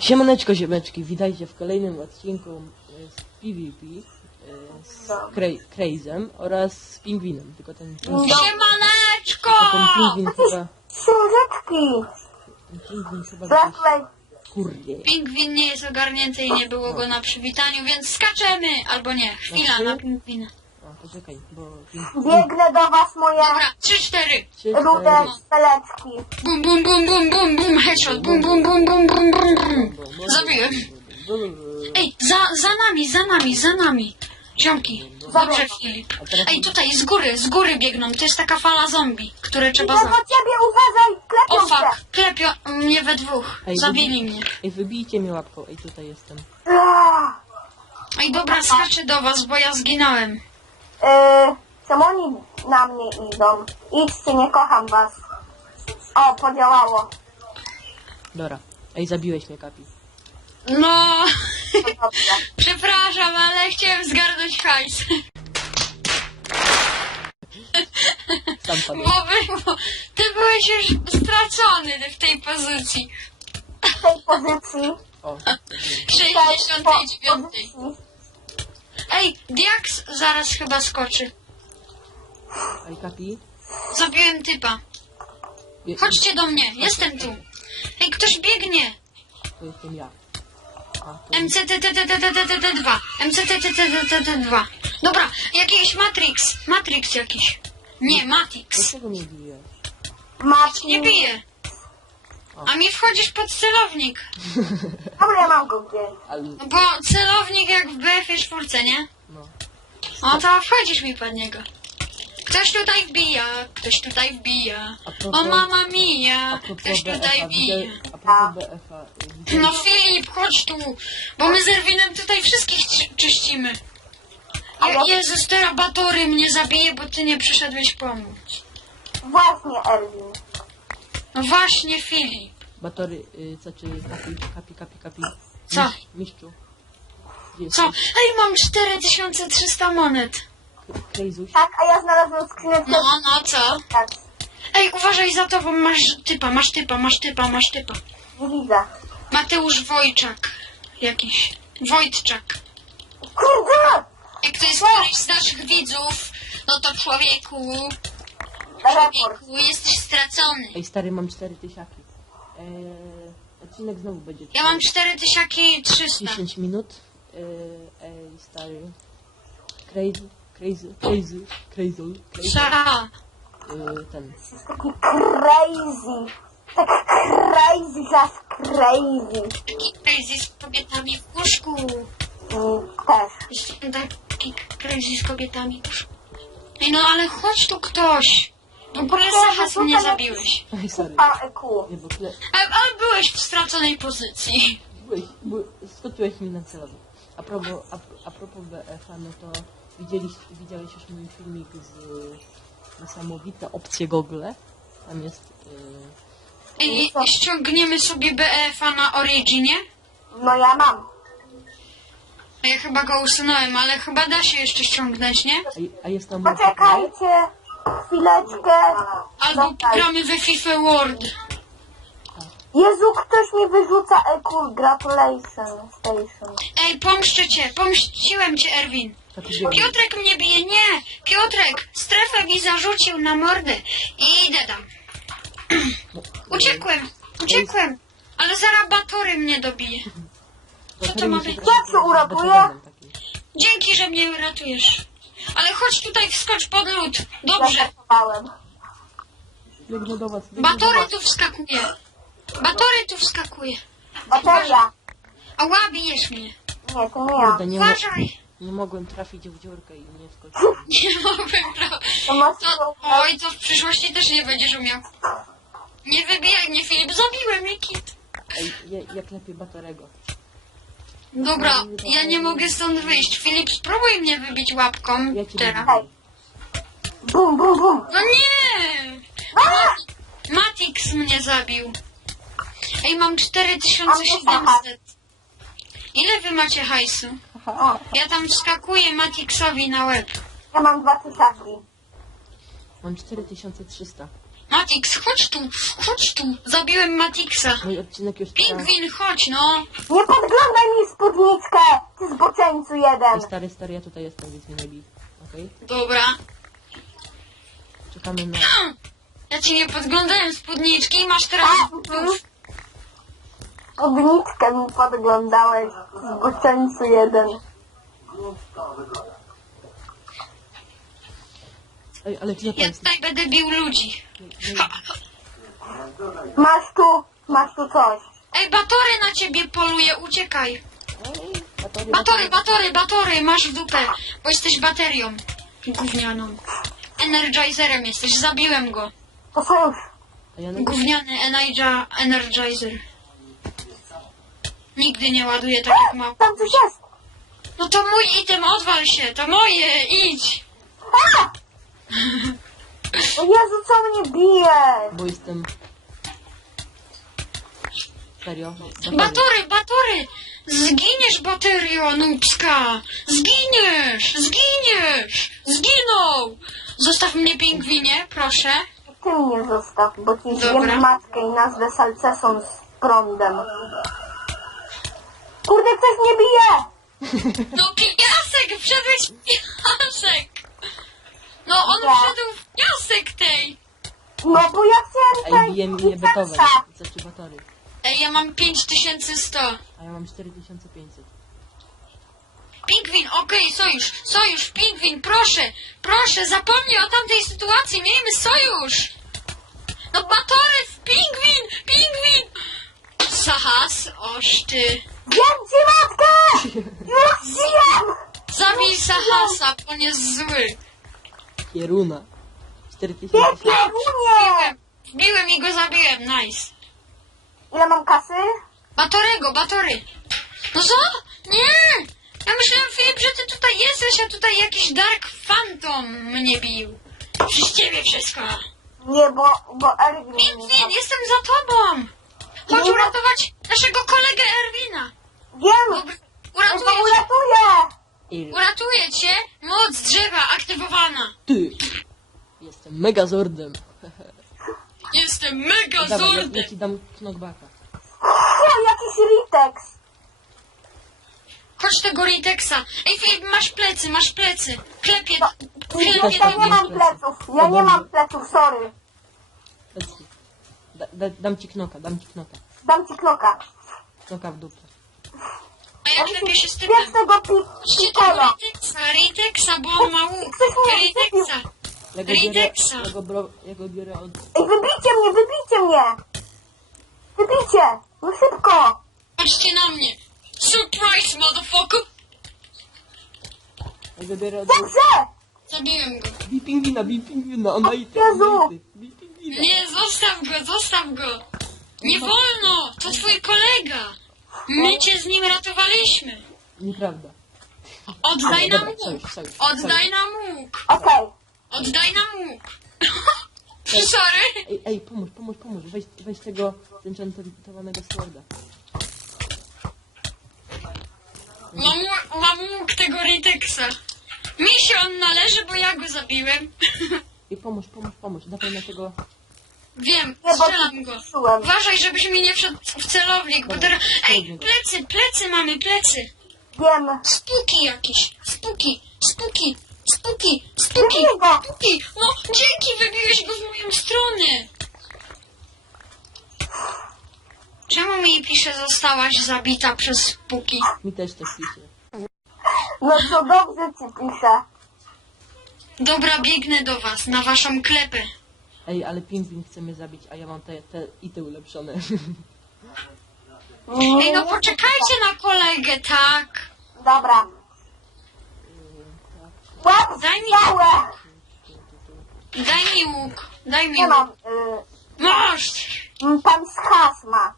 Siemaneczko, ziemeczki, witajcie w kolejnym odcinku z PvP z Crazem oraz z Pingwinem, tylko ten Siemaneczko! pingwin chyba... Księżyczki! Ten pingwin chyba Wracaj! kurde. Pingwin nie jest ogarnięty i nie było go na przywitaniu, więc skaczemy! Albo nie, chwila na pingwina. A, poczekaj, bo... Biegnę do was, moja Dobra, 3-4. rude peleczki. Bum, bum, bum, bum, bum, bum, headshot, bum, bum, bum, bum, bum, bum, bum. Zabiłem. Ej, za nami. Ziomki. Dobrze, Filip. Ej, tutaj, z góry biegną. To jest taka fala zombie, które trzeba Idę do zabić. ciebie, uważaj! O Klepią cię! fuck, klepią mnie we dwóch. Zabili mnie. Ej, wybijcie mnie łapką, ej, tutaj jestem. Ej, dobra, skaczę do was, bo ja zginąłem. Czemu oni na mnie idą? Idźcie, nie kocham was. O, podziałało. Dobra, ej, zabiłeś mnie, Kapi. No, To dobrze. przepraszam, ale chciałem zgarnąć hajs. Sam padłem. Bo ty byłeś już stracony w tej pozycji. W tej pozycji... O, 69. pozycji. Ej, Diax zaraz chyba skoczy. ej, Kapi. Zabiłem typa. Chodźcie do mnie, jestem tu. Ej, ktoś biegnie. To jestem ja. A, to MCTTTTTTT2. MCTTTTTT2. Dobra, jakiś Matrix jakiś. Nie, Matix. dlaczego mnie bijesz? Mati... Nie bije. A mi wchodzisz pod celownik. Dobra, ja mam go gdzieś. Ale, Bo celownik jak w BF4, nie? no. O, to wchodzisz mi pod niego. Ktoś tutaj wbija. A propos- O, mama mia. A propos Ktoś tutaj BF-a, wbija. a propos BF-a, No Filip, chodź tu. Bo my z Erwinem tutaj wszystkich czyścimy. Jezus, teraz Batory mnie zabije, bo ty nie przyszedłeś pomóc. Właśnie, Erwin. No właśnie, Filip. Batory, Kapi. Co? Mistrzu. Gdzie Co? jesteś? Ej, mam 4300 monet. Krejzuś? Tak, a ja znalazłem skrzyneczkę. No, co? Tak, Ej, uważaj za tobą, masz typa. nie widzę. Mateusz Wojczak. Jakiś. Wojtczak. Kurde! Jak to jest któryś z naszych widzów, no to człowieku, Report. jesteś stracony. Ej, stary, mam 4 tysiaki. Odcinek znowu będzie Ja mam 4300. 10 minut. Ej, stary. Crazy. Szara. Ten. Taki crazy. Tak crazy, just crazy. Taki crazy z kobietami w łóżku. Też. Jestem taki crazy z kobietami w łóżku. Ej, no ale chodź tu ktoś. W ogóle Zachas mnie zabiłeś. Ej, sorry. AEQ. Nie, bo Ale byłeś w straconej pozycji. skoczyłeś mi na celowo. A propos BF-a, no to widziałeś już mój filmik z niesamowite opcje Google. Tam jest... Ej, ściągniemy sobie BF-a na Originie. No ja mam. A ja chyba go usunąłem, ale chyba da się jeszcze ściągnąć, nie? A jest tam... Poczekajcie. Chwileczkę. Albo Czekaj. gramy we FIFA World. Jezu, ktoś mi wyrzuca EQ. Gratulations station. Ej, pomściłem cię, Erwin. Piotrek mnie bije, nie! Piotrek, strefę mi zarzucił na mordę i idę tam. Uciekłem, ale zaraz Batory mnie dobije. Co to ma być? Jak się uratuje? Dzięki, że mnie ratujesz. Ale chodź tutaj, wskocz pod lód. Dobrze, Zapracowałem. Biegnę do was. Batory tu wskakuje. Bateria. Ała, bijesz mnie. Nie, to nie ja. Uważaj. Nie mogłem trafić w dziurkę i nie skoczyłem. Nie mogłem, To masz Oj, to w przyszłości też nie będziesz umiał. Nie wybijaj mnie, Filip, zabiłem mnie kit. Ej, ja klepię Batorego. Dobra, ja nie mogę stąd wyjść. Filip, spróbuj mnie wybić łapką Ja cię teraz. wybiję. Bum, bum, bum. No nie! Matix mnie zabił. Ej, mam 4700. Ile wy macie hajsu? O, Ja tam wskakuję Matixowi na łeb. ja mam 2000. Mam 4300. Matix, chodź tu. Zabiłem Matixa. Mój odcinek już trwa. Pingwin, chodź, no. Nie podglądaj mi w spódniczkę, ty zboczeńcu jeden. Ej, stary, ja tutaj jestem, więc mnie nie bij. Okej? Dobra. Czekamy na... Ja ci nie podglądałem spódniczki i masz teraz... Spódniczkę mi podglądałeś, zboczeńcu jeden. Ej, ale gdzie Ja pan... tutaj będę bił ludzi. Masz tu coś. Ej, Batory na ciebie poluje, uciekaj. Ej, Batory, masz w dupę, bo jesteś baterią gównianą. Energizerem jesteś, zabiłem go. To sojusz. A ja na... Gówniany Energizer. Nigdy nie ładuje tak jak ma. Tam coś jest. No to mój item, odwal się, to moje, idź. A! O Jezu, co mnie bije? Bo jestem... Serio? Batory! Zginiesz, baterio nubska! Zginął! Zostaw mnie, pingwinie, proszę. Ty mnie zostaw, bo ci Dobra. zjem matkę i nazwę salceson z prądem. Kurde, ktoś mnie bije! No piasek, wszedłeś w piasek! No on Ja. wszedł w piasek tej! No bo ja chciałem Ej, tutaj bije mnie betowe. Witasa. Znaczy batory. Ej, ja mam 5100. A ja mam 4500. Pingwin, okej, sojusz, pingwin, proszę, zapomnij o tamtej sytuacji, miejmy sojusz! No batory, pingwin! Sahas, oż ty. Zjem ci matkę! Już zjem! Zabij Sahasa, bo on jest zły. Pieruna. Nie 4000. pierunie! Wbiłem i go zabiłem, nice. Ile mam kasy? Batory. No co? Nie! Ja myślałem, Filip, że ty tutaj jesteś, a tutaj jakiś Dark Phantom mnie bił. Przez ciebie wszystko. Nie, bo Erwin mnie Pingwin, jestem za tobą. Chodź Nie. uratować naszego kolegę Erwina. Wiem! Dobra, Ja to uratuję cię. uratuję! Uratuję cię. Moc drzewa aktywowana. Ty! Jestem Megazordem. Jestem mega Dawaj, zordem. ja ci dam knockbacka. O, jakiś Ritex! Chodź tego Ritexa. Ej, Filip, masz plecy. Klepie Ja nie mam pleców, sorry. Lecz- Dam ci knoka. Dam ci knoka. Knoka w dupę. A ja klepię się z typem. Bierz tego Chodźcie Piccolo. tego Ritexa, bo on ma łuk. Ritexa. Ja go biorę, Ritexa. ja go biorę od... Ej, wybijcie mnie! Wybijcie! No szybko! Patrzcie na mnie. Surprise, motherfucker. Ja go biorę od... Dobrze! Zabiłem go. Bij pingwina, on ma item. Jezu! Bij pingwina. Nie, zostaw go. Nie wolno, to twój kolega. My cię z nim ratowaliśmy. Nieprawda. Oddaj nam Dobra, łuk. sojusz. Oddaj nam łuk. Okej. Oddaj nam łuk. Sorry. Ej, pomóż. Weź tego zenchantowanego sworda. Mam łuk tego Ritexa. Mi się on należy, bo ja go zabiłem. I pomóż. Dawaj na tego... Wiem, Nie, bo strzelam go. zepsułem. Uważaj, żebyś mi nie wszedł w celownik, bo teraz... Ej, plecy mamy. Wiem. Spuki jakieś. Spuki. Wybiję go! No, dzięki, wybiłeś go w moją stronę. Czemu mi pisze, zostałaś zabita przez spuki? Mi też tak pisze. No to dobrze ci piszę. Dobra, biegnę do was, na waszą klepę. Ej, ale pingwin chce mnie zabić, a ja mam te ity ulepszone. Ej, no poczekajcie na kolegę, tak? Dobra. Łap Daj mi- całe! Daj mi łuk, daj mi Nie łuk. mam. Masz! Pan z has ma.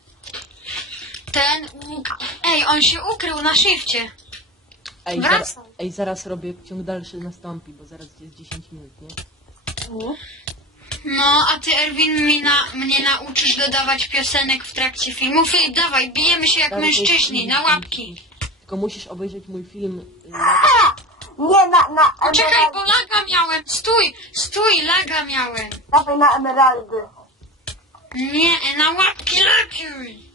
Ten łuk. Ej, on się ukrył na shifcie. Ej, zaraz robię, ciąg dalszy nastąpi, bo zaraz jest 10 minut, nie? No, a ty, Erwin, mnie nauczysz dodawać piosenek w trakcie filmu. Filip, dawaj, bijemy się jak Dalej, mężczyźni, na łapki. Tylko musisz obejrzeć mój film. Nie, na... Poczekaj, bo laga miałem! Stój, laga miałem! Dawaj na emeraldy. Nie, na łapki lepiej!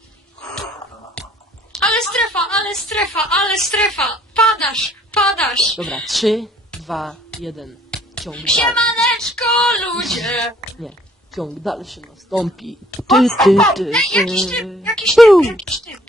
Ale strefa! Padasz! Dobra, 3, 2, 1. Ciąg dalszy. Siemaneczko, ludzie! Nie, ciąg dalszy nastąpi. Ej, Jakiś typ!